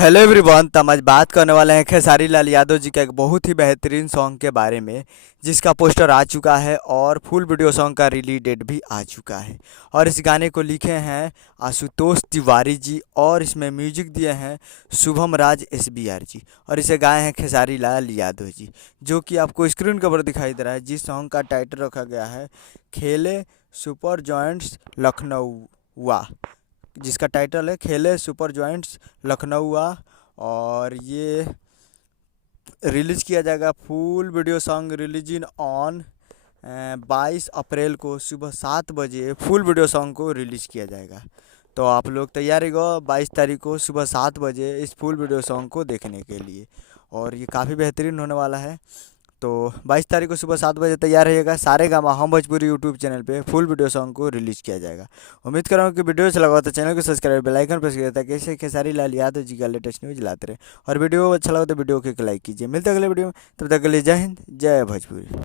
Hello everyone. तो हम आज बात करने वाले हैं खेसारी लाल यादव जी का एक बहुत ही बेहतरीन सॉन्ग के बारे में, जिसका पोस्टर आ चुका है और फुल वीडियो सॉन्ग का रिलीज डेट भी आ चुका है। और इस गाने को लिखे हैं आशुतोष तिवारी जी और इसमें म्यूजिक दिए हैं शुभम राज SBR जी और इसे गाए हैं खेसारी लाल यादव जी, जो कि आपको स्क्रीन के ऊपर दिखाई दे रहा है। जिस सॉन्ग का टाइटल रखा गया है खेले सुपर जॉइंट्स लखनऊ, जिसका टाइटल है खेले सुपर जॉइंट्स लखनऊ। और ये रिलीज़ किया जाएगा, full video song release in on 22 अप्रैल को सुबह 7 बजे फुल वीडियो सॉन्ग को रिलीज़ किया जाएगा। तो आप लोग तैयार रहिएगा 22 तारीख को सुबह 7 बजे इस फुल वीडियो सॉन्ग को देखने के लिए। और ये काफ़ी बेहतरीन होने वाला है। तो 22 तारीख को सुबह 7 बजे तैयार रहिएगा। सारेगामा हम भोजपुरी यूट्यूब चैनल पे फुल वीडियो सॉन्ग को रिलीज़ किया जाएगा। उम्मीद कर रहा हूँ कि वीडियो अच्छा लगा तो चैनल को सब्सक्राइब बेल आइकन प्रेस करिए ताकि ऐसे खेसारी लाल यादव जी का लेटेस्ट न्यूज़ लाते रहे। और वीडियो अच्छा लगा तो वीडियो को लाइक कीजिए। मिलते हैं अगले वीडियो में, तब तक के लिए जय हिंद जय भोजपुरी।